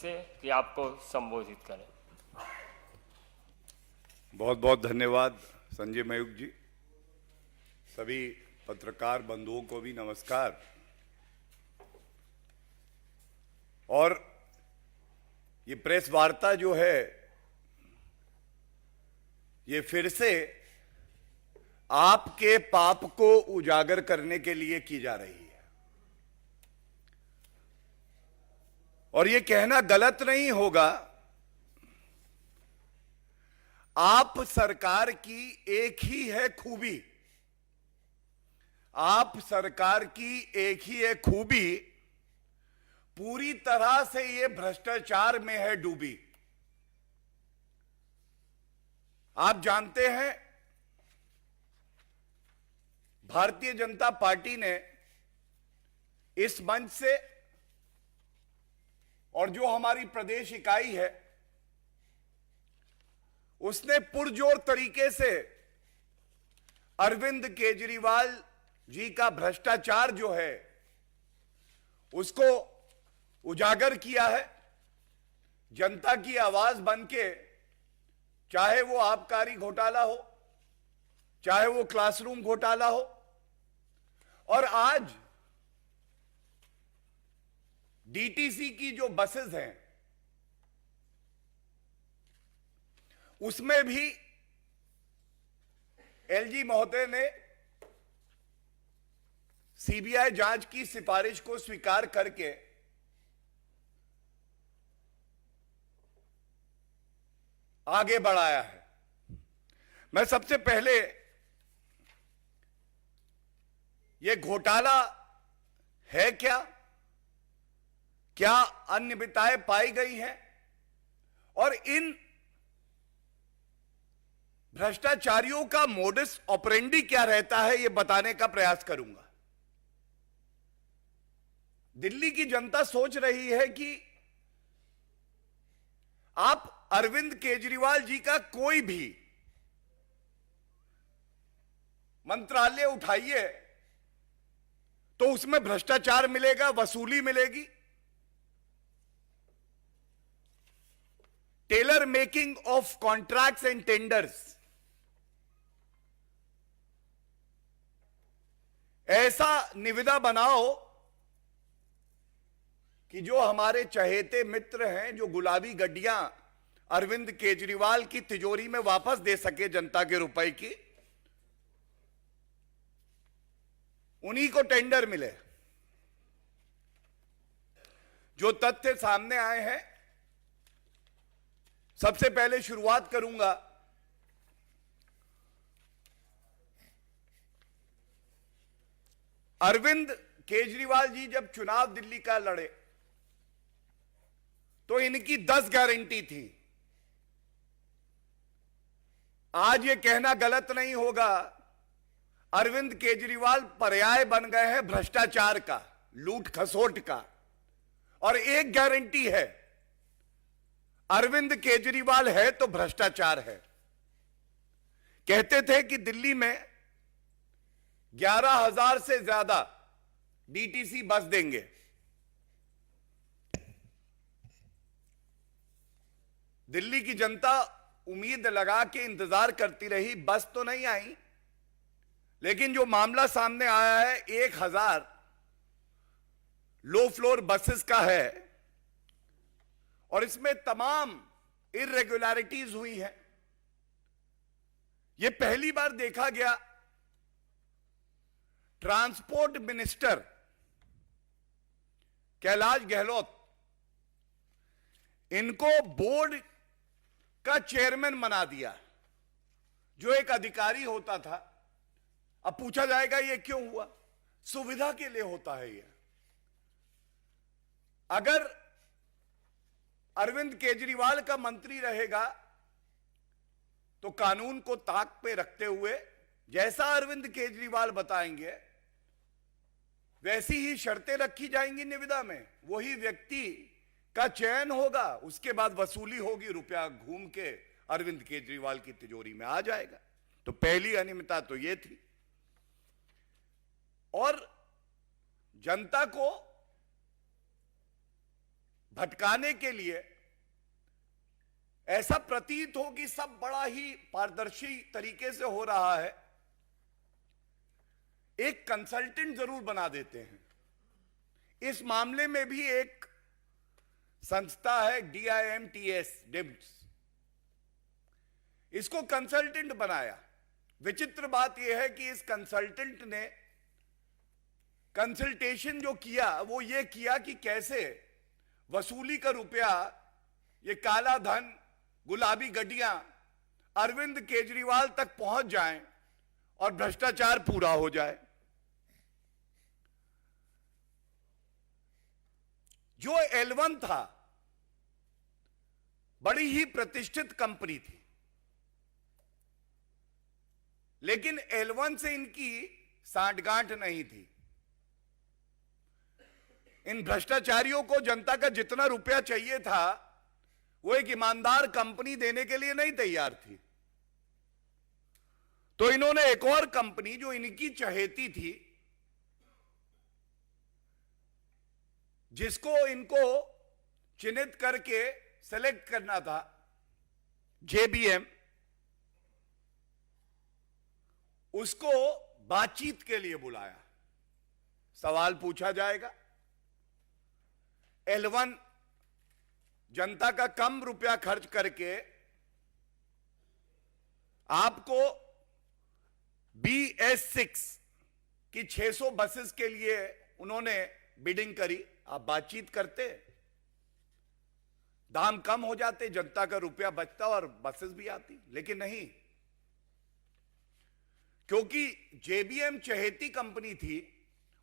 से कि आपको संबोधित करें। बहुत बहुत धन्यवाद संजय मयूख जी। सभी पत्रकार बंधुओं को भी नमस्कार। और ये प्रेस वार्ता जो है ये फिर से आपके पाप को उजागर करने के लिए की जा रही है। और ये कहना गलत नहीं होगा, आप सरकार की एक ही है खूबी, आप सरकार की एक ही है खूबी, पूरी तरह से ये भ्रष्टाचार में है डूबी। आप जानते हैं भारतीय जनता पार्टी ने इस मंच से और जो हमारी प्रदेश इकाई है उसने पुरजोर तरीके से अरविंद केजरीवाल जी का भ्रष्टाचार जो है उसको उजागर किया है। जनता की आवाज बनके, चाहे वो आबकारी घोटाला हो, चाहे वो क्लासरूम घोटाला हो, और आज डीटीसी की जो बसेस हैं उसमें भी एलजी महोदय ने सीबीआई जांच की सिफारिश को स्वीकार करके आगे बढ़ाया है। मैं सबसे पहले यह घोटाला है क्या, क्या अनियमितताएं पाई गई हैं और इन भ्रष्टाचारियों का मोडस ऑपरेंडी क्या रहता है, यह बताने का प्रयास करूंगा। दिल्ली की जनता सोच रही है कि आप अरविंद केजरीवाल जी का कोई भी मंत्रालय उठाइए तो उसमें भ्रष्टाचार मिलेगा, वसूली मिलेगी। Tailor making of contracts and tenders, ऐसा निविदा बनाओ कि जो हमारे चहेते मित्र हैं, जो गुलाबी गड्डियां अरविंद केजरीवाल की तिजोरी में वापस दे सके जनता के रुपए की, उन्हीं को टेंडर मिले। जो तथ्य सामने आए हैं, सबसे पहले शुरुआत करूंगा अरविंद केजरीवाल जी जब चुनाव दिल्ली का लड़े तो इनकी 10 गारंटी थी। आज यह कहना गलत नहीं होगा, अरविंद केजरीवाल पर्याय बन गए हैं भ्रष्टाचार का, लूट खसोट का। और एक गारंटी है, अरविंद केजरीवाल है तो भ्रष्टाचार है। कहते थे कि दिल्ली में 11,000 से ज्यादा डीटीसी बस देंगे। दिल्ली की जनता उम्मीद लगा के इंतजार करती रही, बस तो नहीं आई, लेकिन जो मामला सामने आया है 1,000 लो फ्लोर बसेस का है और इसमें तमाम इर्रेगुलरिटीज हुई हैं। यह पहली बार देखा गया ट्रांसपोर्ट मिनिस्टर कैलाश गहलोत, इनको बोर्ड का चेयरमैन बना दिया, जो एक अधिकारी होता था। अब पूछा जाएगा यह क्यों हुआ? सुविधा के लिए होता है यह। अगर अरविंद केजरीवाल का मंत्री रहेगा तो कानून को ताक पे रखते हुए जैसा अरविंद केजरीवाल बताएंगे वैसी ही शर्तें रखी जाएंगी निविदा में। वही व्यक्ति का चयन होगा, उसके बाद वसूली होगी, रुपया घूम के अरविंद केजरीवाल की तिजोरी में आ जाएगा। तो पहली अनियमितता तो यह थी। और जनता को भटकाने के लिए ऐसा प्रतीत हो कि सब बड़ा ही पारदर्शी तरीके से हो रहा है, एक कंसल्टेंट जरूर बना देते हैं। इस मामले में भी एक संस्था है DIMTS, डिम्स, इसको कंसल्टेंट बनाया। विचित्र बात यह है कि इस कंसल्टेंट ने कंसल्टेशन जो किया वो ये किया कि कैसे वसूली का रुपया, ये काला धन, गुलाबी गड्डियां अरविंद केजरीवाल तक पहुंच जाएं और भ्रष्टाचार पूरा हो जाए। जो L1 था, बड़ी ही प्रतिष्ठित कंपनी थी, लेकिन L1 से इनकी सांठगांठ नहीं थी। इन भ्रष्टाचारियों को जनता का जितना रुपया चाहिए था वो एक ईमानदार कंपनी देने के लिए नहीं तैयार थी। तो इन्होंने एक और कंपनी जो इनकी चहेती थी, जिसको इनको चिन्हित करके सेलेक्ट करना था, JBM, उसको बातचीत के लिए बुलाया। सवाल पूछा जाएगा, L1 जनता का कम रुपया खर्च करके आपको BS6 की 600 बसेस के लिए उन्होंने बिडिंग करी। आप बातचीत करते, दाम कम हो जाते, जनता का रुपया बचता और बसेस भी आती, लेकिन नहीं, क्योंकि JBM चहेती कंपनी थी,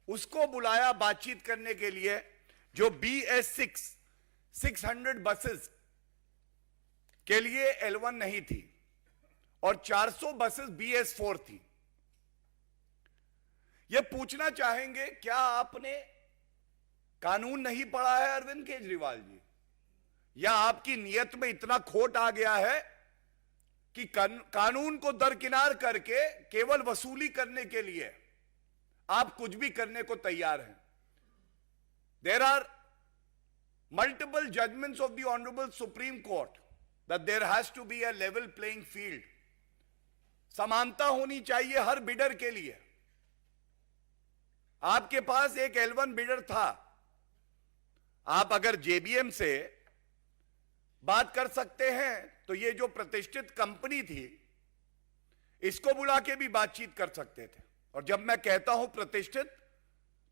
उसको बुलाया बातचीत करने के लिए, जो BS6 600 बसेस के लिए L1 नहीं थी और 400 बसेस BS4 थी। यह पूछना चाहेंगे, क्या आपने कानून नहीं पढ़ा है अरविंद केजरीवाल जी, या आपकी नियत में इतना खोट आ गया है कि कानून को दरकिनार करके केवल वसूली करने के लिए आप कुछ भी करने को तैयार हैं? There are multiple judgments of the Honorable Supreme Court that there has to be a level playing field. समानता होनी चाहिए हर बिडर के लिए। आपके पास एक L1 बिडर था, आप अगर JBM से बात कर सकते हैं तो ये जो प्रतिष्ठित कंपनी थी, इसको बुला के भी बातचीत कर सकते थे। और जब मैं कहता हूं प्रतिष्ठित,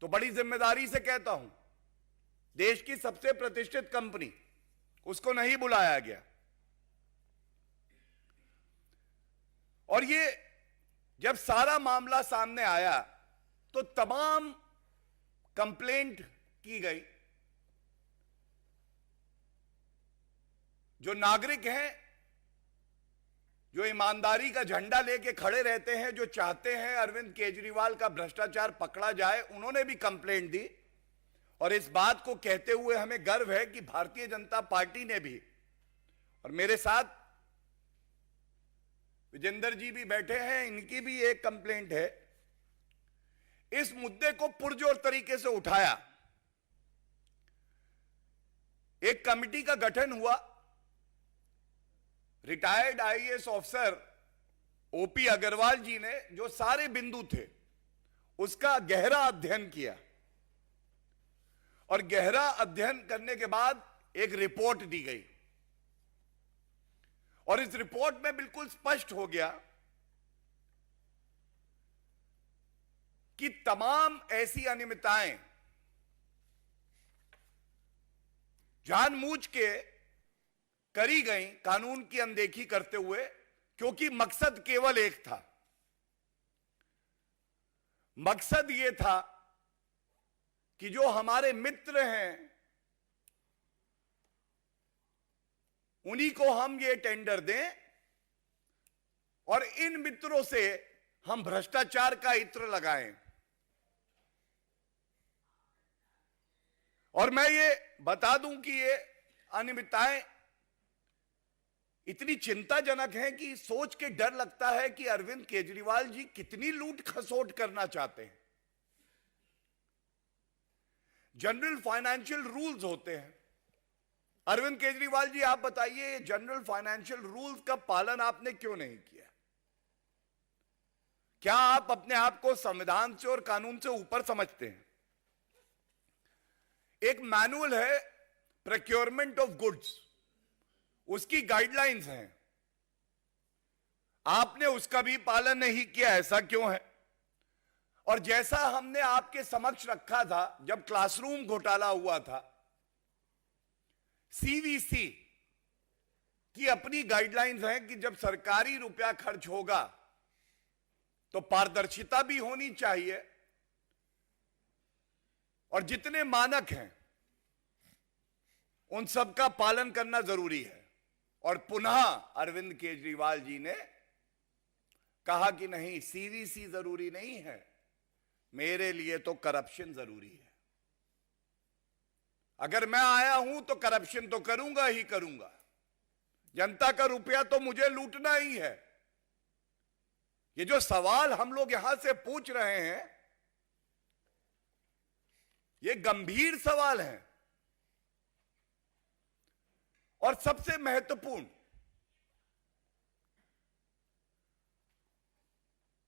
तो बड़ी जिम्मेदारी से कहता हूं, देश की सबसे प्रतिष्ठित कंपनी, उसको नहीं बुलाया गया। और ये जब सारा मामला सामने आया तो तमाम कंप्लेंट की गई। जो नागरिक हैं, जो ईमानदारी का झंडा लेके खड़े रहते हैं, जो चाहते हैं अरविंद केजरीवाल का भ्रष्टाचार पकड़ा जाए, उन्होंने भी कंप्लेंट दी। और इस बात को कहते हुए हमें गर्व है कि भारतीय जनता पार्टी ने भी, और मेरे साथ विजेंद्र जी भी बैठे हैं, इनकी भी एक कंप्लेंट है, इस मुद्दे को पुरजोर तरीके से उठाया। एक कमेटी का गठन हुआ, retired IAS officer OP Agarwal ji ने जो सारे बिंदु थे उसका गहरा अध्ययन किया, और गहरा अध्ययन करने के बाद एक रिपोर्ट दी गई। और इस रिपोर्ट में बिल्कुल स्पष्ट हो गया कि तमाम ऐसी अनियमितताएं जानबूझ के करी गई, कानून की अनदेखी करते हुए, क्योंकि मकसद केवल एक था। मकसद यह था कि जो हमारे मित्र हैं उन्हीं को हम ये टेंडर दें और इन मित्रों से हम भ्रष्टाचार का इत्र लगाएं। और मैं ये बता दूं कि ये अनियमितताएं इतनी चिंताजनक हैं कि सोच के डर लगता है कि अरविंद केजरीवाल जी कितनी लूट खसोट करना चाहते हैं। जनरल फाइनेंशियल रूल्स होते हैं, अरविंद केजरीवाल जी, आप बताइए, जनरल फाइनेंशियल रूल्स का पालन आपने क्यों नहीं किया? क्या आप अपने आप को संविधान से और कानून से ऊपर समझते हैं? एक मैनुअल है प्रोक्योरमेंट ऑफ गुड्स, उसकी गाइडलाइंस हैं, आपने उसका भी पालन नहीं किया। ऐसा क्यों है? और जैसा हमने आपके समक्ष रखा था जब क्लासरूम घोटाला हुआ था, सीवीसी की अपनी गाइडलाइंस हैं कि जब सरकारी रुपया खर्च होगा तो पारदर्शिता भी होनी चाहिए और जितने मानक हैं उन सब का पालन करना जरूरी है। और पुनः अरविंद केजरीवाल जी ने कहा कि नहीं, सीवीसी जरूरी नहीं है, मेरे लिए तो करप्शन जरूरी है। अगर मैं आया हूं तो करप्शन तो करूंगा ही करूंगा, जनता का रुपया तो मुझे लूटना ही है। ये जो सवाल हम लोग यहां से पूछ रहे हैं, ये गंभीर सवाल हैं। और सबसे महत्वपूर्ण,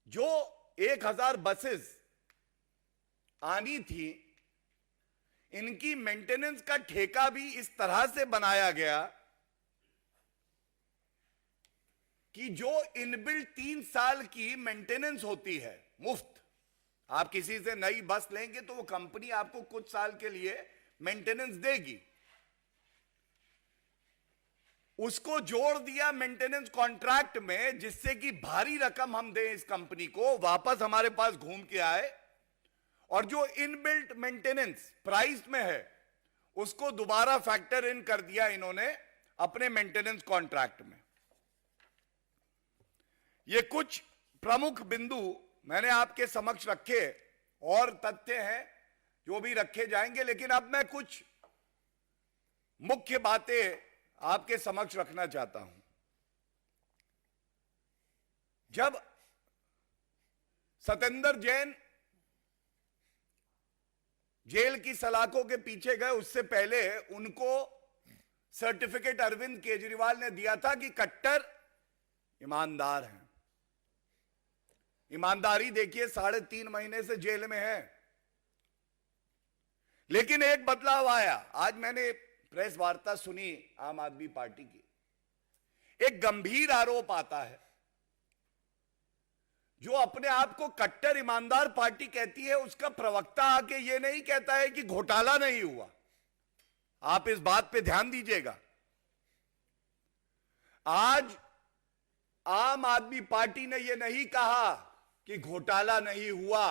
जो 1000 बसेस आनी थी, इनकी मेंटेनेंस का ठेका भी इस तरह से बनाया गया कि जो इनबिल्ट 3 साल की मेंटेनेंस होती है मुफ्त, आप किसी से नई बस लेंगे तो वो कंपनी आपको कुछ साल के लिए मेंटेनेंस देगी, उसको जोड़ दिया मेंटेनेंस कॉन्ट्रैक्ट में, जिससे कि भारी रकम हम दें इस कंपनी को, वापस हमारे पास घूम के आए, और जो इनबिल्ट मेंटेनेंस प्राइस में है उसको दोबारा फैक्टर इन कर दिया इन्होंने अपने मेंटेनेंस कॉन्ट्रैक्ट में। ये कुछ प्रमुख बिंदु मैंने आपके समक्ष रखे, और तथ्य हैं जो भी रखे जाएंगे, लेकिन अब मैं कुछ मुख्य बातें आपके समक्ष रखना चाहता हूं। जब सत्येंद्र जैन जेल की सलाखों के पीछे गए, उससे पहले उनको सर्टिफिकेट अरविंद केजरीवाल ने दिया था कि कट्टर ईमानदार हैं। ईमानदारी देखिए, 3.5 महीने से जेल में है। लेकिन एक बदलाव आया। आज मैंने प्रेस वार्ता सुनी आम आदमी पार्टी की, एक गंभीर आरोप आता है। जो अपने आप को कट्टर ईमानदार पार्टी कहती है, उसका प्रवक्ता आके ये नहीं कहता है कि घोटाला नहीं हुआ। आप इस बात पे ध्यान दीजिएगा। आज आम आदमी पार्टी ने यह नहीं कहा कि घोटाला नहीं हुआ,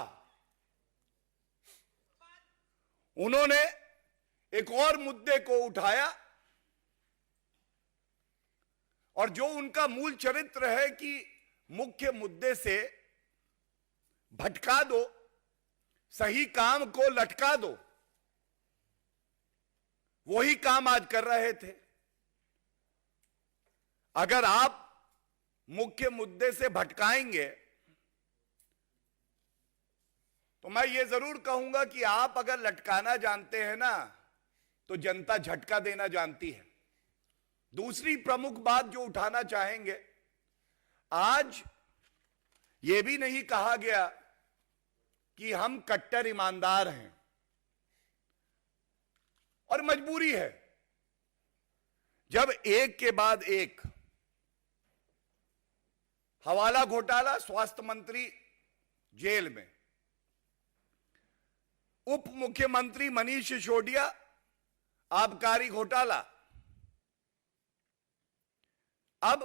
उन्होंने एक और मुद्दे को उठाया, और जो उनका मूल चरित्र है कि मुख्य मुद्दे से भटका दो, सही काम को लटका दो, वही काम आज कर रहे थे। अगर आप मुख्य मुद्दे से भटकाएंगे तो मैं ये जरूर कहूंगा कि आप अगर लटकाना जानते हैं ना, तो जनता झटका देना जानती है। दूसरी प्रमुख बात जो उठाना चाहेंगे, आज यह भी नहीं कहा गया कि हम कट्टर ईमानदार हैं, और मजबूरी है। जब एक के बाद एक हवाला घोटाला, स्वास्थ्य मंत्री जेल में, उप मुख्यमंत्री मनीष सिसोदिया आबकारी घोटाला, अब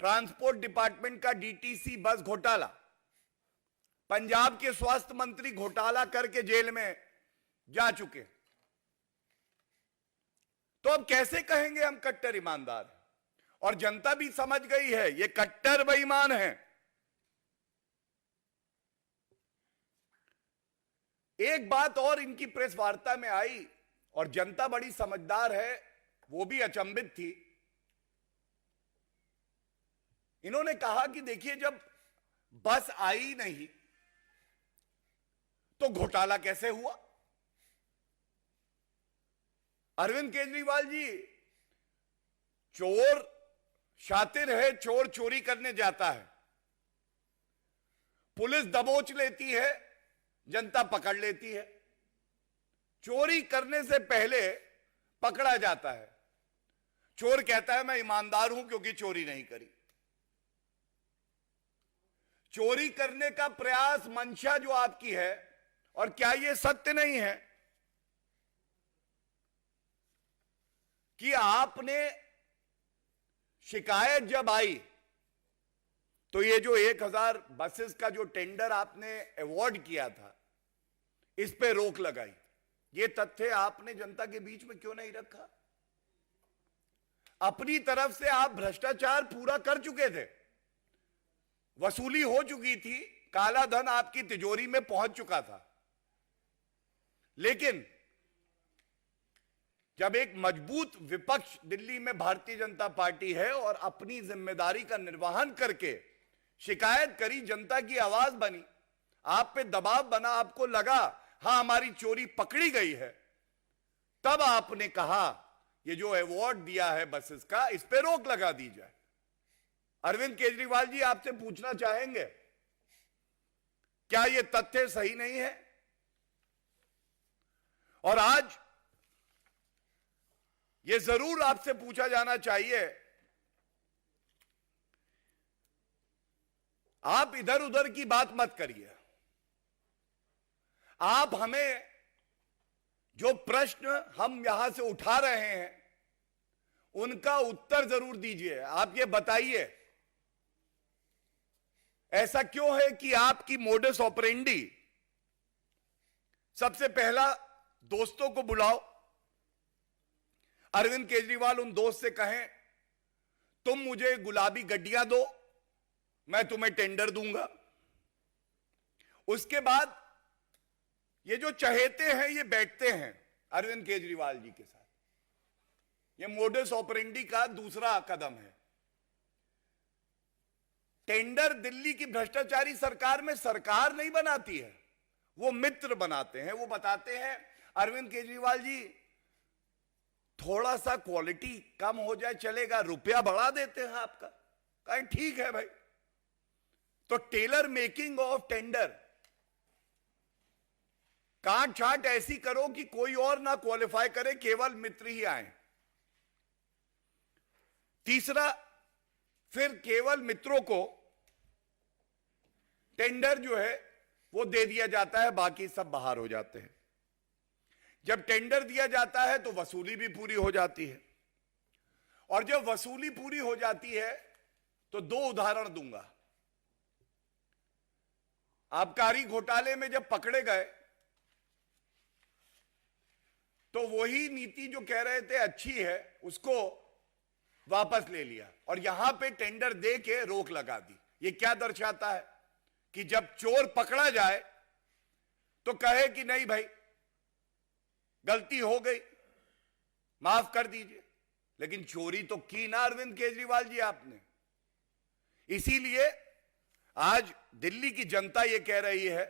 ट्रांसपोर्ट डिपार्टमेंट का डीटीसी बस घोटाला, पंजाब के स्वास्थ्य मंत्री घोटाला करके जेल में जा चुके। तो अब कैसे कहेंगे हम कट्टर ईमानदार हैं? और जनता भी समझ गई है ये कट्टर बेईमान है। एक बात और इनकी प्रेस वार्ता में आई, और जनता बड़ी समझदार है, वो भी अचंभित थी। इन्होंने कहा कि देखिए, जब बस आई नहीं तो घोटाला कैसे हुआ? अरविंद केजरीवाल जी, चोर शातिर है, चोर चोरी करने जाता है, पुलिस दबोच लेती है, जनता पकड़ लेती है। चोरी करने से पहले पकड़ा जाता है। चोर कहता है मैं ईमानदार हूं क्योंकि चोरी नहीं करी। चोरी करने का प्रयास, मंशा जो आपकी है, और क्या यह सत्य नहीं है कि आपने शिकायत जब आई तो ये जो 1000 बसेस का जो टेंडर आपने अवॉर्ड किया था, इस पे रोक लगाई? ये तथ्य आपने जनता के बीच में क्यों नहीं रखा? अपनी तरफ से आप भ्रष्टाचार पूरा कर चुके थे, वसूली हो चुकी थी, काला धन आपकी तिजोरी में पहुंच चुका था। लेकिन जब एक मजबूत विपक्ष दिल्ली में भारतीय जनता पार्टी है और अपनी जिम्मेदारी का निर्वहन करके शिकायत करी, जनता की आवाज बनी, आप पे दबाव बना, आपको लगा हां हमारी चोरी पकड़ी गई है, तब आपने कहा ये जो अवार्ड दिया है बसेस का, इस पे रोक लगा दी जाए। अरविंद केजरीवाल जी, आपसे पूछना चाहेंगे, क्या ये तथ्य सही नहीं है? और आज ये जरूर आपसे पूछा जाना चाहिए, आप इधर उधर की बात मत करिए। आप हमें जो प्रश्न हम यहां से उठा रहे हैं उनका उत्तर जरूर दीजिए। आप ये बताइए, ऐसा क्यों है कि आपकी मोडस ऑपरेंडी, सबसे पहला दोस्तों को बुलाओ, अरविंद केजरीवाल उन दोस्त से कहें तुम मुझे गुलाबी गड्डियां दो, मैं तुम्हें टेंडर दूंगा। उसके बाद ये जो चहेते हैं ये बैठते हैं अरविंद केजरीवाल जी के साथ। ये मोडस ऑपरेंडी का दूसरा कदम है। टेंडर दिल्ली की भ्रष्टाचारी सरकार में सरकार नहीं बनाती है, वो मित्र बनाते हैं। वो बताते हैं अरविंद केजरीवाल जी थोड़ा सा क्वालिटी कम हो जाए चलेगा, रुपया बढ़ा देते हैं आपका। कहें ठीक है भाई। तो टेलर मेकिंग ऑफ टेंडर, काट छाट ऐसी करो कि कोई और ना क्वालिफाई करे, केवल मित्र ही आए। तीसरा, फिर केवल मित्रों को टेंडर जो है वो दे दिया जाता है, बाकी सब बाहर हो जाते हैं। जब टेंडर दिया जाता है तो वसूली भी पूरी हो जाती है, और जब वसूली पूरी हो जाती है तो दो उदाहरण दूंगा। आबकारी घोटाले में जब पकड़े गए तो वही नीति जो कह रहे थे अच्छी है उसको वापस ले लिया और यहां पे टेंडर दे के रोक लगा दी। ये क्या दर्शाता है कि जब चोर पकड़ा जाए तो कहे कि नहीं भाई गलती हो गई, माफ कर दीजिए। लेकिन चोरी तो की ना अरविंद केजरीवाल जी आपने। इसीलिए आज दिल्ली की जनता ये कह रही है,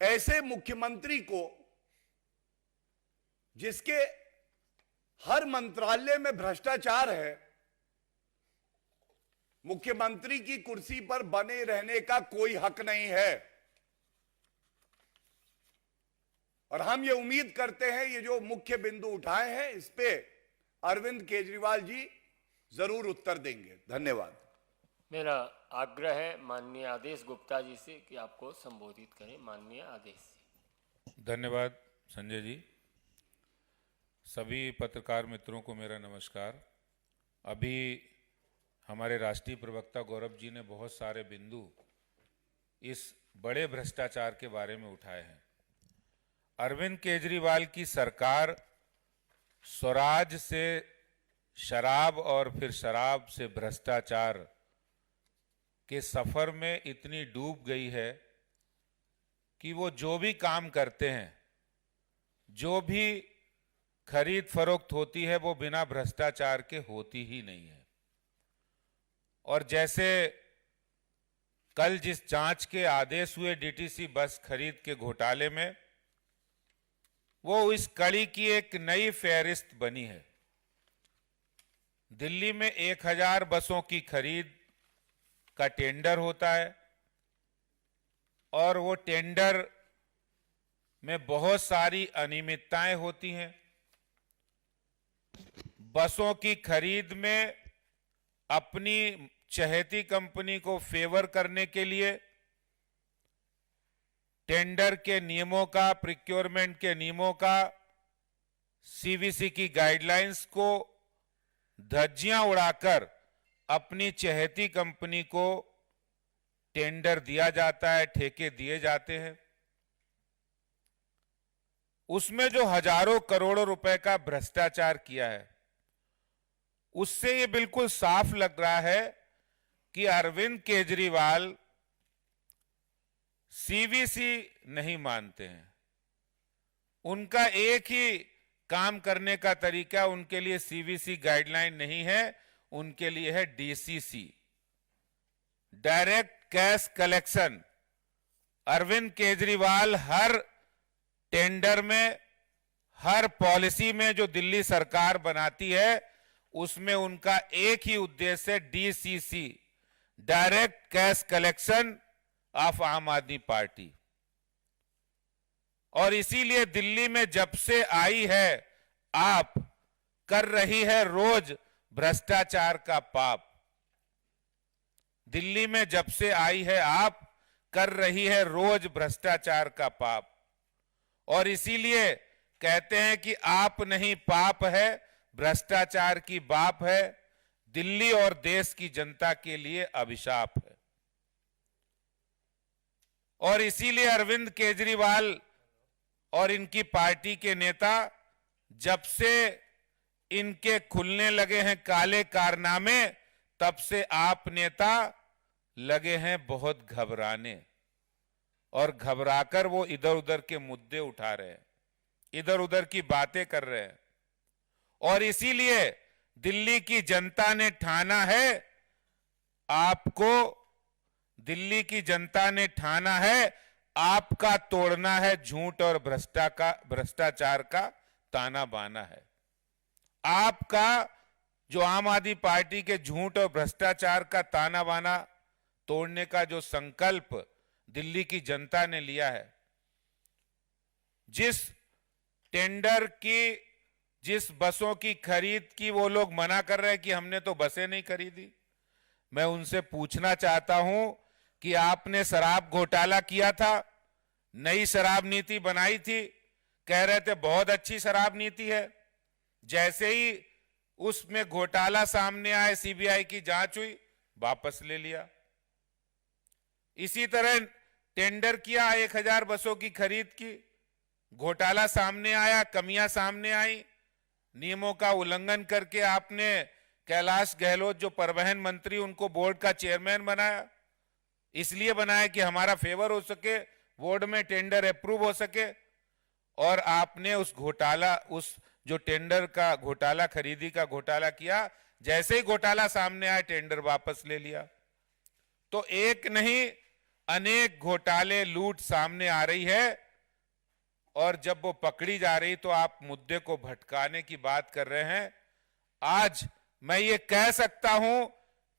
ऐसे मुख्यमंत्री को जिसके हर मंत्रालय में भ्रष्टाचार है, मुख्यमंत्री की कुर्सी पर बने रहने का कोई हक नहीं है। और हम ये उम्मीद करते हैं ये जो मुख्य बिंदु उठाए हैं इस पे अरविंद केजरीवाल जी जरूर उत्तर देंगे। धन्यवाद। मेरा आग्रह है माननीय आदेश गुप्ता जी से कि आपको संबोधित करें। माननीय आदेश जी। धन्यवाद संजय जी। सभी पत्रकार मित्रों को मेरा नमस्कार। अभी हमारे राष्ट्रीय प्रवक्ता गौरव जी ने बहुत सारे बिंदु इस बड़े भ्रष्टाचार के बारे में उठाए हैं। अरविंद केजरीवाल की सरकार स्वराज से शराब और फिर शराब से भ्रष्टाचार के सफर में इतनी डूब गई है कि वो जो भी काम करते हैं, जो भी खरीद फरोख्त होती है, वो बिना भ्रष्टाचार के होती ही नहीं है। और जैसे कल जिस जांच के आदेश हुए डीटीसी बस खरीद के घोटाले में, वो इस कड़ी की एक नई फहरिस्त बनी है। दिल्ली में 1000 बसों की खरीद का टेंडर होता है और वो टेंडर में बहुत सारी अनियमितताएं होती हैं। बसों की खरीद में अपनी चहेती कंपनी को फेवर करने के लिए टेंडर के नियमों का, प्रिक्योरमेंट के नियमों का, सीवीसी की गाइडलाइंस को धज्जियां उड़ाकर अपनी चहेती कंपनी को टेंडर दिया जाता है, ठेके दिए जाते हैं। उसमें जो हजारों करोड़ों रुपए का भ्रष्टाचार किया है, उससे ये बिल्कुल साफ लग रहा है कि अरविंद केजरीवाल सीवीसी नहीं मानते हैं। उनका एक ही काम करने का तरीका, उनके लिए सीवीसी गाइडलाइन नहीं है, उनके लिए है DCC, direct cash collection. Arvind Kejriwal हर टेंडर में, हर पॉलिसी में जो दिल्ली सरकार बनाती है, उसमें उनका एक ही उद्देश्य है, DCC, direct cash collection of आम आदमी पार्टी। और इसीलिए दिल्ली में जब से आई है आप, कर रही है रोज भ्रष्टाचार का पाप। दिल्ली में जब से आई है आप, कर रही है रोज भ्रष्टाचार का पाप। और इसीलिए कहते हैं कि आप नहीं पाप है, भ्रष्टाचार की बाप है, दिल्ली और देश की जनता के लिए अभिशाप है। और इसीलिए अरविंद केजरीवाल और इनकी पार्टी के नेता, जब से इनके खुलने लगे हैं काले कारनामे, तब से आप नेता लगे हैं बहुत घबराने, और घबराकर वो इधर उधर के मुद्दे उठा रहे हैं, इधर उधर की बातें कर रहे हैं। और इसीलिए दिल्ली की जनता ने ठाना है, आपको दिल्ली की जनता ने ठाना है, आपका तोड़ना है झूठ और भ्रष्टाचार का ताना बाना है। आपका जो आम आदमी पार्टी के झूठ और भ्रष्टाचार का ताना बाना तोड़ने का जो संकल्प दिल्ली की जनता ने लिया है, जिस टेंडर की, जिस बसों की खरीद की वो लोग मना कर रहे हैं कि हमने तो बसें नहीं खरीदी, मैं उनसे पूछना चाहता हूं कि आपने शराब घोटाला किया था, नई शराब नीति बनाई थी, कह रहे थे बहुत अच्छी शराब नीति है, जैसे ही उसमें घोटाला सामने आए, सीबीआई की जांच हुई, वापस ले लिया। इसी तरह टेंडर किया 1000 बसों की खरीद की, घोटाला सामने आया, कमियां सामने आई, नियमों का उल्लंघन करके आपने कैलाश गहलोत जो परिवहन मंत्री, उनको बोर्ड का चेयरमैन बनाया। इसलिए बनाया कि हमारा फेवर हो सके, बोर्ड में टेंडर अप्रूव हो सके। और आपने उस घोटाला, उस जो टेंडर का घोटाला, खरीदी का घोटाला किया, जैसे ही घोटाला सामने आया टेंडर वापस ले लिया। तो एक नहीं अनेक घोटाले, लूट सामने आ रही है, और जब वो पकड़ी जा रही तो आप मुद्दे को भटकाने की बात कर रहे हैं। आज मैं ये कह सकता हूं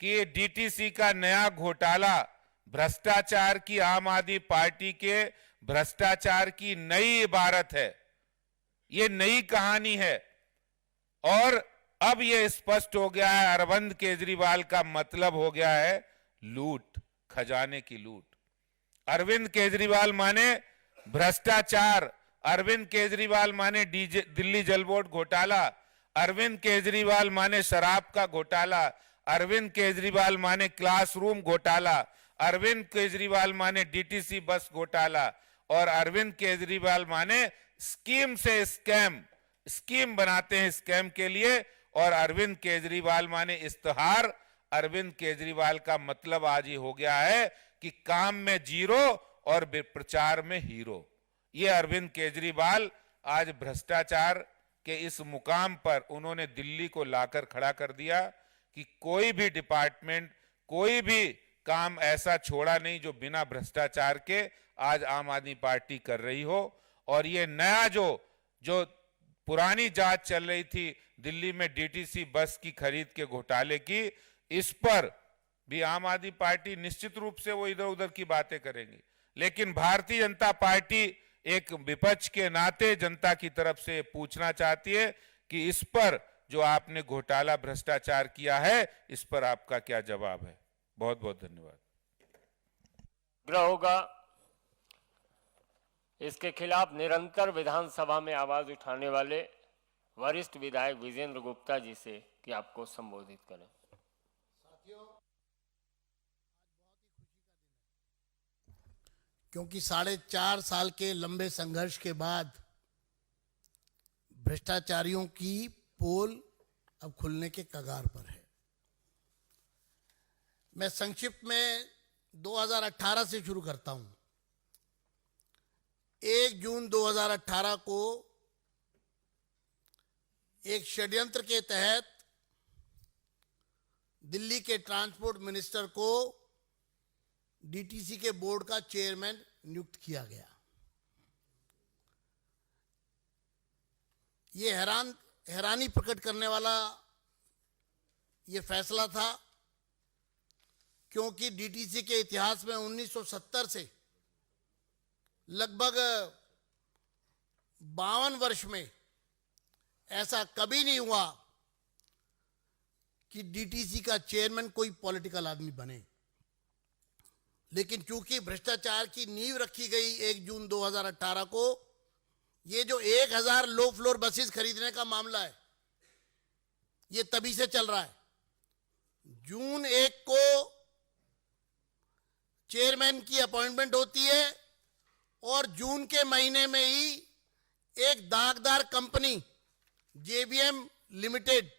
कि ये डीटीसी का नया घोटाला भ्रष्टाचार की, आम आदमी पार्टी के भ्रष्टाचार की नई इबारत है, ये नई कहानी है। और अब ये स्पष्ट हो गया है, अरविंद केजरीवाल का मतलब हो गया है लूट, खजाने की लूट। अरविंद केजरीवाल माने भ्रष्टाचार, अरविंद केजरीवाल माने दिल्ली जल बोर्ड घोटाला, अरविंद केजरीवाल माने शराब का घोटाला, अरविंद केजरीवाल माने क्लासरूम घोटाला, अरविंद केजरीवाल माने डीटीसी बस घोटाला, और अरविंद केजरीवाल माने स्कीम से स्कैम, स्कीम बनाते हैं स्कैम के लिए, और अरविंद केजरीवाल माने इश्तेहार। अरविंद केजरीवाल का मतलब आज ये हो गया है कि काम में जीरो और प्रचार में हीरो। ये अरविंद केजरीवाल आज भ्रष्टाचार के इस मुकाम पर उन्होंने दिल्ली को लाकर खड़ा कर दिया कि कोई भी डिपार्टमेंट, कोई भी काम ऐसा छोड़ा नहीं जो बिना भ्रष्टाचार के आज आम आदमी पार्टी कर रही हो। और ये नया जो जो पुरानी जांच चल रही थी दिल्ली में डीटीसी बस की खरीद के घोटाले की, इस पर भी आम आदमी पार्टी निश्चित रूप से वो इधर उधर की बातें करेंगी, लेकिन भारतीय जनता पार्टी एक विपक्ष के नाते जनता की तरफ से पूछना चाहती है कि इस पर जो आपने घोटाला भ्रष्टाचार किया है, इस पर आपका क्या जवाब है। बहुत बहुत धन्यवाद। आग्रह होगा इसके खिलाफ निरंतर विधानसभा में आवाज उठाने वाले वरिष्ठ विधायक विजेंद्र गुप्ता जी से कि आपको संबोधित करें। क्योंकि 4.5 साल के लंबे संघर्ष के बाद भ्रष्टाचारियों की पोल अब खुलने के कगार पर है। मैं संक्षिप्त में 2018 से शुरू करता हूं। 1 जून 2018 को एक षड्यंत्र के तहत दिल्ली के ट्रांसपोर्ट मिनिस्टर को डीटीसी के बोर्ड का चेयरमैन नियुक्त किया गया। ये हैरानी प्रकट करने वाला ये फैसला था, क्योंकि डीटीसी के इतिहास में 1970 से लगभग 52 वर्ष में ऐसा कभी नहीं हुआ कि डीटीसी का चेयरमैन कोई पॉलिटिकल आदमी बने। लेकिन चूंकि भ्रष्टाचार की नींव रखी गई 1 जून 2018 को, ये जो 1000 लो फ्लोर बसेस खरीदने का मामला है, ये तभी से चल रहा है। जून 1 को चेयरमैन की अपॉइंटमेंट होती है और जून के महीने में ही एक दागदार कंपनी जेबीएम लिमिटेड,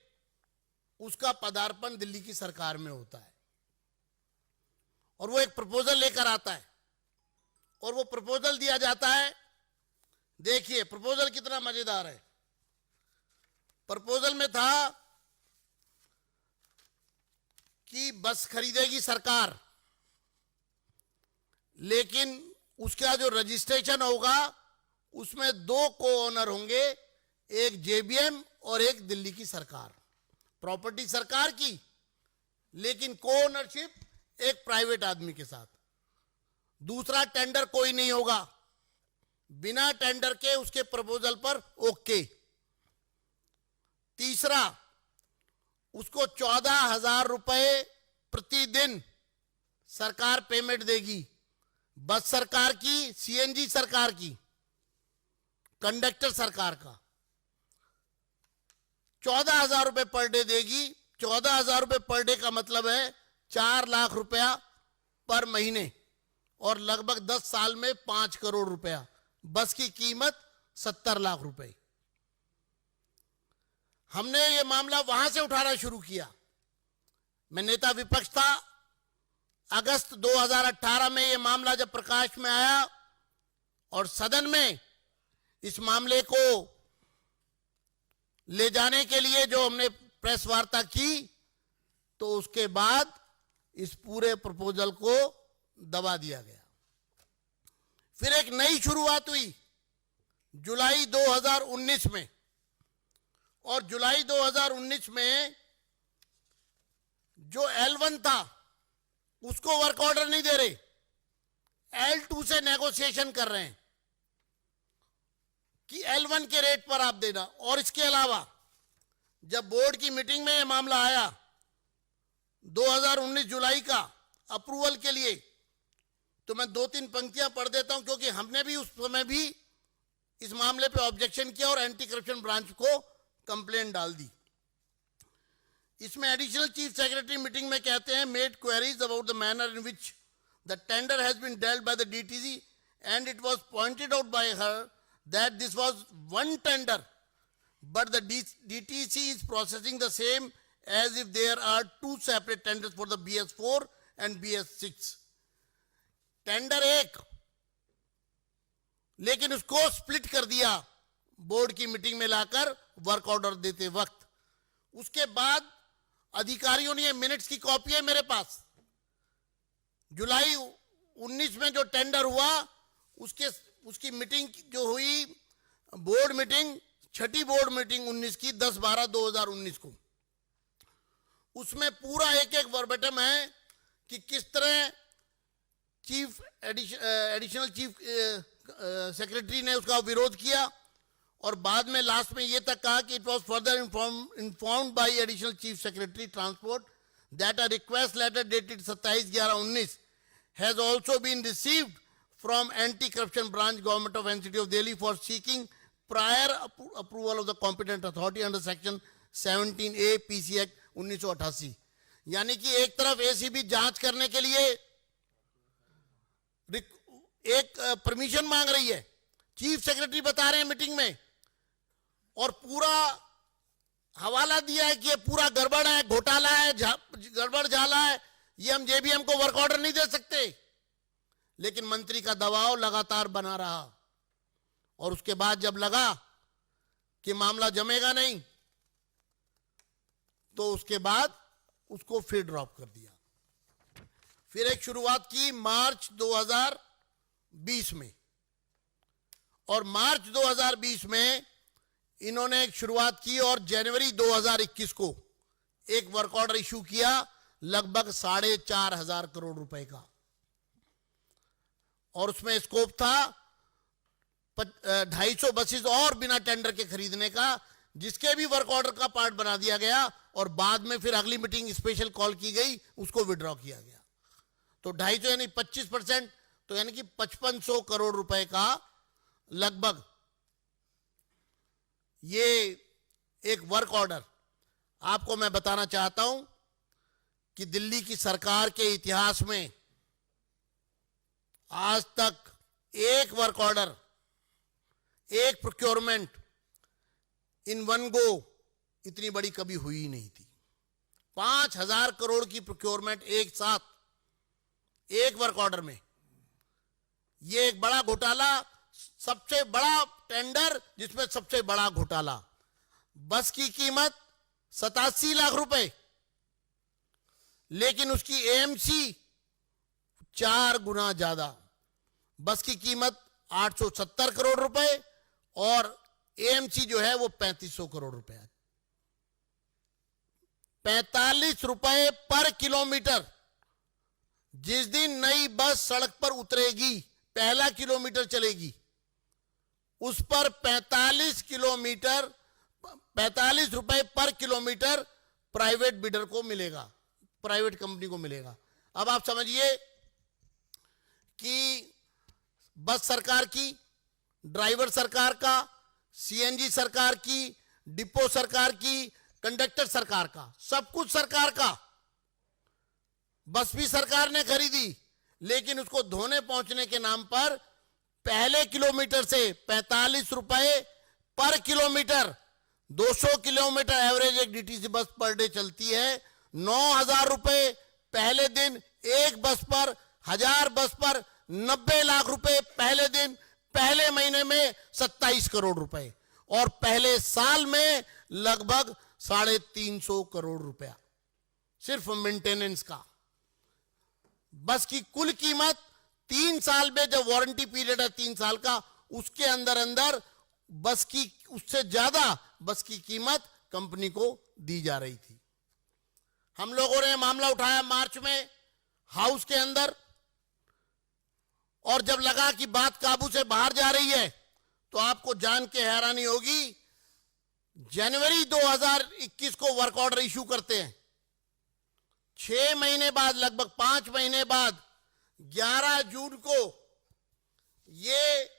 उसका पदार्पण दिल्ली की सरकार में होता है और वो एक प्रपोजल लेकर आता है और वो प्रपोजल दिया जाता है। देखिए प्रपोजल कितना मजेदार है। प्रपोजल में था कि बस खरीदेगी सरकार, लेकिन उसका जो रजिस्ट्रेशन होगा उसमें 2 को ओनर होंगे, एक जेबीएम और एक दिल्ली की सरकार। प्रॉपर्टी सरकार की, लेकिन को ओनरशिप एक प्राइवेट आदमी के साथ। दूसरा टेंडर कोई नहीं होगा, बिना टेंडर के उसके प्रपोजल पर ओके। तीसरा, उसको 14,000 रुपए प्रतिदिन सरकार पेमेंट देगी। बस सरकार की, सीएनजी सरकार की, कंडक्टर सरकार का 14,000 रुपए पर डे देगी। 14,000 रुपए पर डे का मतलब है 4 लाख रुपया पर महीने और लगभग 10 साल में 5 करोड़ रुपया। बस की कीमत 70 लाख रुपए। हमने ये मामला वहां से उठाना शुरू किया। मैं नेता विपक्ष था। अगस्त 2018 में ये मामला जब प्रकाश में आया और सदन में इस मामले को ले जाने के लिए जो हमने प्रेस वार्ता की, तो उसके बाद इस पूरे प्रपोजल को दबा दिया गया। फिर एक नई शुरुआत हुई जुलाई 2019 में, और जुलाई 2019 में जो L1 था उसको वर्क ऑर्डर नहीं दे रहे, L2 से नेगोशिएशन कर रहे हैं कि L1 के रेट पर आप देना। और इसके अलावा जब बोर्ड की मीटिंग में यह मामला आया 2019 जुलाई का अप्रूवल के लिए, तो मैं 2-3 पंक्तियां पढ़ देता हूं, क्योंकि हमने भी उस समय भी इस मामले पे ऑब्जेक्शन किया और एंटी करप्शन ब्रांच को कंप्लेंट डाल दी। इसमें एडिशनल चीफ सेक्रेटरी मीटिंग में कहते हैं, made queries about the manner in which the tender has been dealt by the DTC and it was pointed out by her that this was one tender, but the DTC is processing the same as if there are 2 separate tenders for the BS4 and BS6. Tender एक, लेकिन उसको split कर दिया board की meeting में लाकर work order देते वक्त। उसके बाद अधिकारियों ने, ये मिनट्स की कॉपी है मेरे पास, जुलाई 19 में जो टेंडर हुआ उसकी मीटिंग जो हुई बोर्ड मीटिंग, छठी बोर्ड मीटिंग 19 की 10/12/2019 को, उसमें पूरा एक एक वर्बेटम है कि किस तरह चीफ एडिशनल चीफ सेक्रेटरी ने उसका विरोध किया और बाद में लास्ट में ये तक कहा कि it was further informed by additional chief secretary transport that a request letter dated 27/11/19 has also been received from anti-corruption branch government of NCT of Delhi for seeking prior approval of the competent authority under section 17A PC Act 1988। यानी कि एक तरफ ACB जांच करने के लिए एक permission मांग रही है, चीफ सेक्रेटरी बता रहे हैं मीटिंग में, और पूरा हवाला दिया है कि ये पूरा गड़बड़ है, घोटाला है, गड़बड़ झाला है, ये हम जेबीएम को वर्क ऑर्डर नहीं दे सकते। लेकिन मंत्री का दबाव लगातार बना रहा और उसके बाद जब लगा कि मामला जमेगा नहीं तो उसके बाद उसको फिर ड्रॉप कर दिया। फिर एक शुरुआत की मार्च 2020 में, और मार्च 2020 में इन्होंने एक शुरुआत की और जनवरी 2021 को एक वर्क ऑर्डर इशू किया लगभग 4,500 करोड़ रुपए का, और उसमें स्कोप था 250 बसेस और बिना टेंडर के खरीदने का, जिसके भी वर्क ऑर्डर का पार्ट बना दिया गया और बाद में फिर अगली मीटिंग स्पेशल कॉल की गई, उसको विड्रॉ किया गया। तो 250 यानी 25%, तो यानी कि 5500 करोड़ रुपए का लगभग ये एक वर्क ऑर्डर। आपको मैं बताना चाहता हूं कि दिल्ली की सरकार के इतिहास में आज तक एक वर्क ऑर्डर, एक प्रोक्योरमेंट इन वन गो इतनी बड़ी कभी हुई ही नहीं थी। 5,000 करोड़ की प्रोक्योरमेंट एक साथ एक वर्क ऑर्डर में, ये एक बड़ा घोटाला, सबसे बड़ा टेंडर जिसमें सबसे बड़ा घोटाला। बस की कीमत 87 लाख रुपए, लेकिन उसकी एएमसी 4 गुना ज्यादा। बस की कीमत 870 करोड़ रुपए और एएमसी जो है वो 3500 करोड़ रुपए। 45 रुपए पर किलोमीटर। जिस दिन नई बस सड़क पर उतरेगी, पहला किलोमीटर चलेगी, उस पर 45 रुपए पर किलोमीटर प्राइवेट बिडर को मिलेगा, प्राइवेट कंपनी को मिलेगा। अब आप समझिए कि बस सरकार की, ड्राइवर सरकार का, सीएनजी सरकार की, डिपो सरकार की, कंडक्टर सरकार का, सब कुछ सरकार का। बस भी सरकार ने खरीदी, लेकिन उसको धोने पहुंचने के नाम पर पहले किलोमीटर से 45 रुपए पर किलोमीटर, 200 किलोमीटर एवरेज एक डीटीसी बस पर डे चलती है, 9,000 रुपए पहले दिन एक बस पर, 1000 बस पर 90 लाख रुपए पहले दिन, पहले महीने में 27 करोड़ रुपए, और पहले साल में लगभग 350 करोड़ रुपया सिर्फ मेंटेनेंस का। बस की कुल कीमत 3 साल में, जब वारंटी पीरियड है 3 साल का, उसके अंदर अंदर बस की, उससे ज्यादा बस की कीमत कंपनी को दी जा रही थी। हम लोगों ने मामला उठाया मार्च में हाउस के अंदर, और जब लगा कि बात काबू से बाहर जा रही है तो आपको जान के हैरानी होगी, जनवरी 2021 को वर्क ऑर्डर इशू करते हैं। 6 महीने बाद, लगभग 5 महीने बाद 11 जून को ये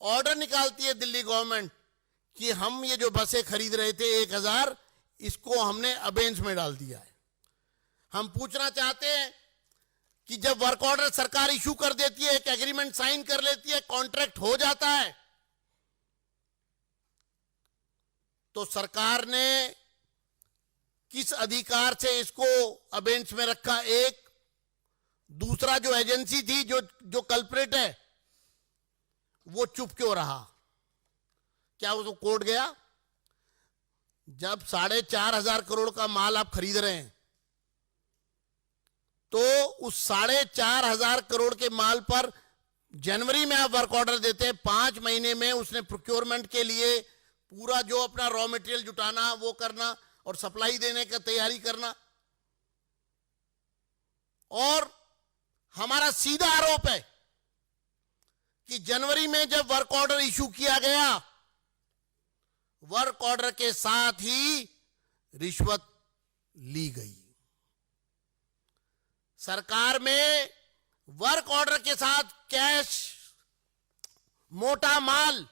ऑर्डर निकालती है दिल्ली गवर्नमेंट कि हम ये जो बसें खरीद रहे थे 1000, इसको हमने अबेंस में डाल दिया है। हम पूछना चाहते हैं कि जब वर्क ऑर्डर सरकार इशू कर देती है, एक एग्रीमेंट साइन कर लेती है, कॉन्ट्रैक्ट हो जाता है, तो सरकार ने किस अधिकार से इसको अबेंस में रखा? एक, दूसरा जो एजेंसी थी, जो कल्प्रेट है, वो चुप क्यों रहा? क्या उसको कोर्ट गया? जब 4,500 करोड़ का माल आप खरीद रहे हैं, तो उस 4,500 करोड़ के माल पर जनवरी में आप वर्क ऑर्डर देते हैं, 5 महीने में उसने प्रोक्योरमेंट के लिए पूरा जो अपना रॉ मटेरियल जुटाना वो करना और सप्लाई देने का तैयारी करना। और हमारा सीधा आरोप है कि जनवरी में जब वर्क ऑर्डर इशू किया गया, वर्क ऑर्डर के साथ ही रिश्वत ली गई। सरकार में वर्क ऑर्डर के साथ कैश, मोटा माल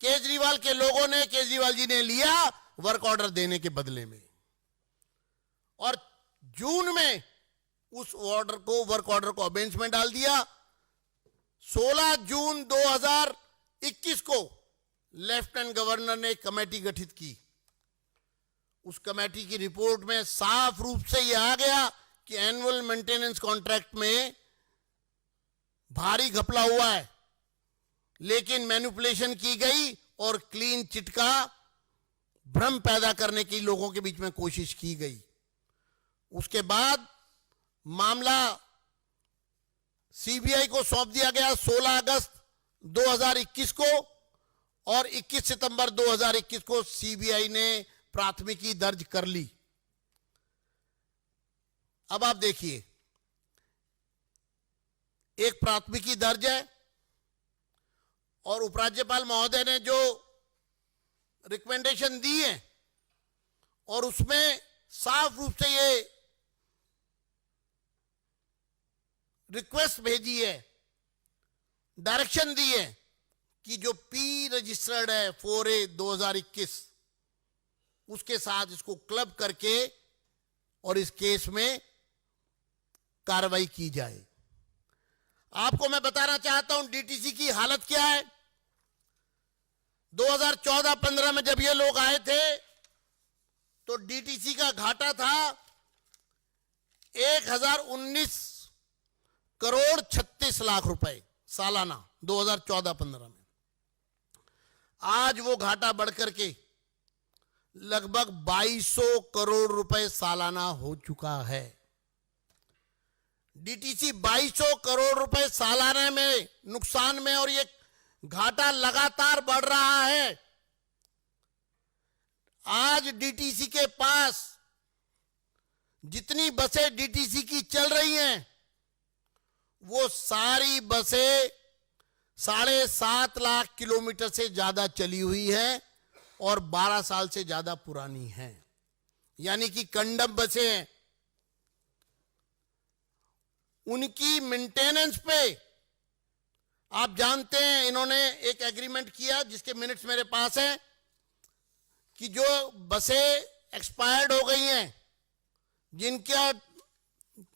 केजरीवाल के लोगों ने, केजरीवाल जी ने लिया वर्क ऑर्डर देने के बदले में। और जून में उस ऑर्डर को, वर्क ऑर्डर को अबेंच में डाल दिया। 16 जून 2021 को लेफ्टिनेंट गवर्नर ने एक कमेटी गठित की। उस कमेटी की रिपोर्ट में साफ रूप से यह आ गया कि एनुअल मेंटेनेंस कॉन्ट्रैक्ट में भारी घपला हुआ है, लेकिन मैनिपुलेशन की गई और क्लीन चिट का भ्रम पैदा करने की लोगों के बीच में कोशिश की गई। उसके बाद मामला सीबीआई को सौंप दिया गया 16 अगस्त 2021 को, और 21 सितंबर 2021 को सीबीआई ने प्राथमिकी दर्ज कर ली। अब आप देखिए, एक प्राथमिकी दर्ज है और उपराज्यपाल महोदय ने जो रिकमेंडेशन दी है और उसमें साफ रूप से ये रिक्वेस्ट भेजी है, डायरेक्शन दी है कि जो पी रजिस्टर्ड है 4A 2021, उसके साथ इसको क्लब करके और इस केस में कार्रवाई की जाए। आपको मैं बताना चाहता हूं डीटीसी की हालत क्या है। 2014-15 में जब ये लोग आए थे तो डीटीसी का घाटा था 1019 करोड़ 36 लाख रुपए सालाना 2014-15 में। आज वो घाटा बढ़कर के लगभग 2200 करोड़ रुपए सालाना हो चुका है। डीटीसी 2200 करोड़ रुपए सालाना में नुकसान में, और ये घाटा लगातार बढ़ रहा है। आज डीटीसी के पास जितनी बसें डीटीसी की चल रही हैं, वो सारी बसें 7.5 लाख किलोमीटर से ज्यादा चली हुई है और 12 साल से ज्यादा पुरानी हैं, यानी कि कंडम बसें हैं। उनकी मेंटेनेंस पे आप जानते हैं, इन्होंने एक एग्रीमेंट किया जिसके मिनट्स मेरे पास हैं कि जो बसें एक्सपायर्ड हो गई हैं, जिनका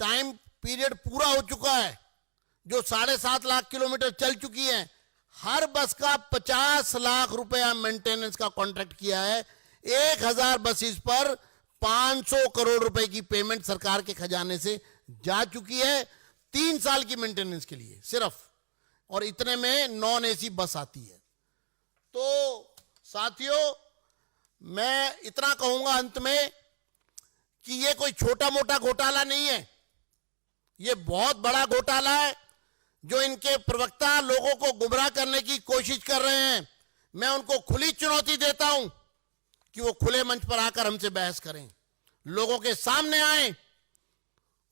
टाइम पीरियड पूरा हो चुका है, जो 7.5 लाख किलोमीटर चल चुकी हैं, हर बस का 50 लाख रुपया मेंटेनेंस का कॉन्ट्रैक्ट किया है। 1000 बसेस पर 500 करोड़ रुपए की पेमेंट सरकार के खजाने से जा चुकी है 3 साल की मेंटेनेंस के लिए सिर्फ, और इतने में नॉन एसी बस आती है। तो साथियों, मैं इतना कहूंगा अंत में कि ये कोई छोटा मोटा घोटाला नहीं है, ये बहुत बड़ा घोटाला है जो इनके प्रवक्ता लोगों को गुमराह करने की कोशिश कर रहे हैं। मैं उनको खुली चुनौती देता हूं कि वो खुले मंच पर आकर हमसे बहस करें, लोगों के सामने आए,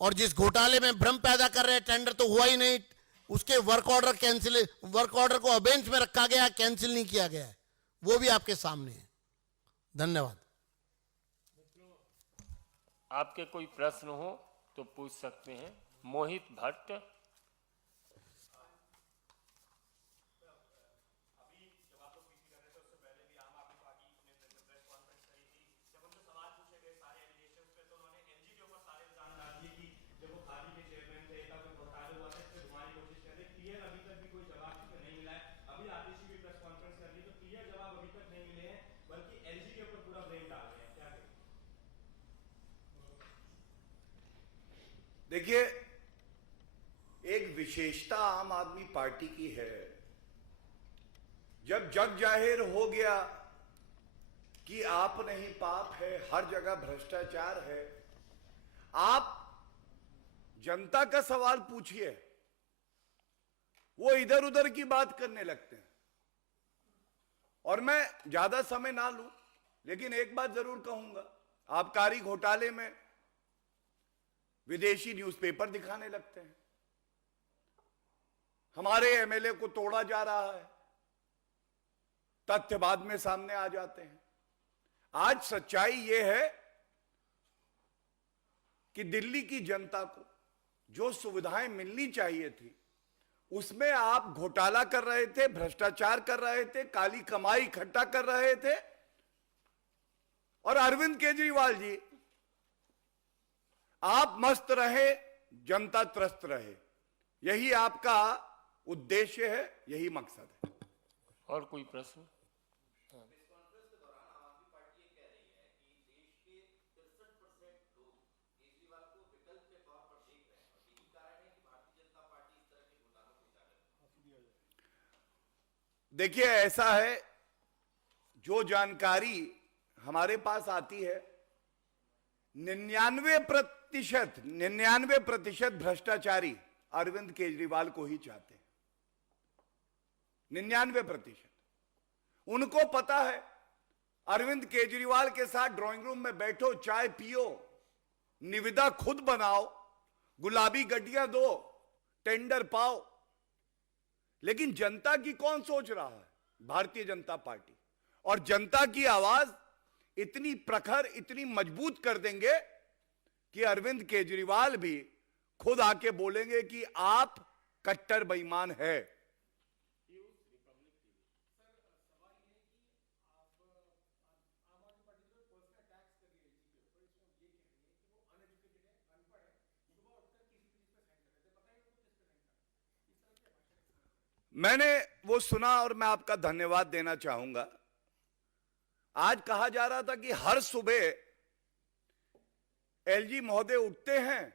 और जिस घोटाले में भ्रम पैदा कर रहे हैं, टेंडर तो हुआ ही नहीं, उसके वर्क ऑर्डर को अबेंच में रखा गया, कैंसिल नहीं किया गया है, वो भी आपके सामने है। धन्यवाद। आपके कोई प्रश्न हो तो पूछ सकते हैं। मोहित भट्ट। देखिए, एक विशेषता आम आदमी पार्टी की है, जब जग जाहिर हो गया कि आप नहीं पाप है, हर जगह भ्रष्टाचार है, आप जनता का सवाल पूछिए, वो इधर उधर की बात करने लगते हैं। और मैं ज्यादा समय ना लूं, लेकिन एक बात जरूर कहूंगा, आबकारी घोटाले में विदेशी न्यूज़पेपर दिखाने लगते हैं, हमारे एमएलए को तोड़ा जा रहा है, तथ्य बाद में सामने आ जाते हैं। आज सच्चाई यह है कि दिल्ली की जनता को जो सुविधाएं मिलनी चाहिए थी, उसमें आप घोटाला कर रहे थे, भ्रष्टाचार कर रहे थे, काली कमाई इकट्ठा कर रहे थे। और अरविंद केजरीवाल जी, आप मस्त रहे, जनता त्रस्त रहे, यही आपका उद्देश्य है, यही मकसद है। और कोई प्रश्न? देखिए, ऐसा है, जो जानकारी हमारे पास आती है, 99% भ्रष्टाचारी अरविंद केजरीवाल को ही चाहते हैं। 99%। उनको पता है, अरविंद केजरीवाल के साथ ड्राइंग रूम में बैठो, चाय पियो, निविदा खुद बनाओ, गुलाबी गड्डियां दो, टेंडर पाओ। लेकिन जनता की कौन सोच रहा है? भारतीय जनता पार्टी। और जनता की आवाज इतनी प्रखर, इतनी मजबूत कर देंगे कि अरविंद केजरीवाल भी खुद आके बोलेंगे कि आप कट्टर बेईमान है। मैंने वो सुना और मैं आपका धन्यवाद देना चाहूंगा। आज कहा जा रहा था कि हर सुबह एलजी महोदय उठते हैं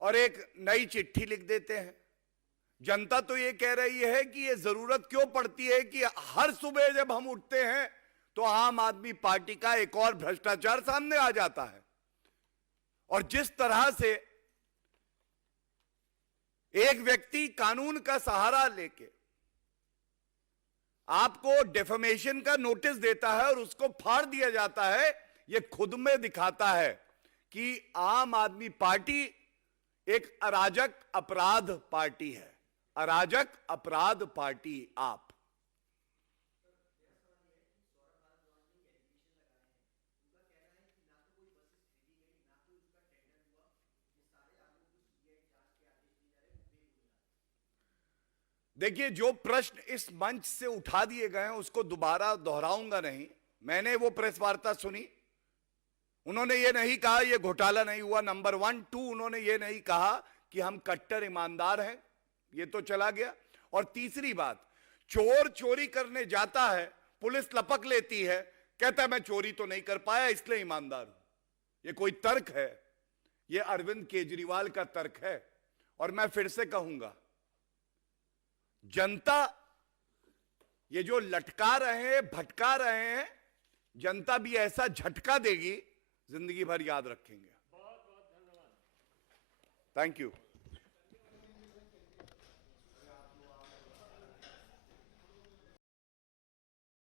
और एक नई चिट्ठी लिख देते हैं। जनता तो ये कह रही है कि ये जरूरत क्यों पड़ती है कि हर सुबह जब हम उठते हैं तो आम आदमी पार्टी का एक और भ्रष्टाचार सामने आ जाता है। और जिस तरह से एक व्यक्ति कानून का सहारा लेके आपको डेफेमेशन का नोटिस देता है और उसको फाड़ दिया जाता है, यह खुद में दिखाता है कि आम आदमी पार्टी एक अराजक अपराध पार्टी है। अराजक अपराध पार्टी आप। देखिए, जो प्रश्न इस मंच से उठा दिए गए हैं उसको दोबारा दोहराऊंगा नहीं। मैंने वो प्रेस वार्ता सुनी, उन्होंने ये नहीं कहा ये घोटाला नहीं हुआ, नंबर 1 2 उन्होंने ये नहीं कहा कि हम कट्टर ईमानदार हैं, ये तो चला गया। और तीसरी बात, चोर चोरी करने जाता है, पुलिस लपक लेती है, कहता है मैं चोरी तो नहीं कर पाया इसलिए ईमानदार हूं। ये कोई तर्क है? ये अरविंद केजरीवाल का तर्क है। और मैं फिर से कहूंगा, जनता ये जो लटका रहे हैं, भटका रहे हैं, जनता भी ऐसा झटका देगी, जिंदगी भर याद रखेंगे। बहुत बहुत धन्यवाद। Thank you.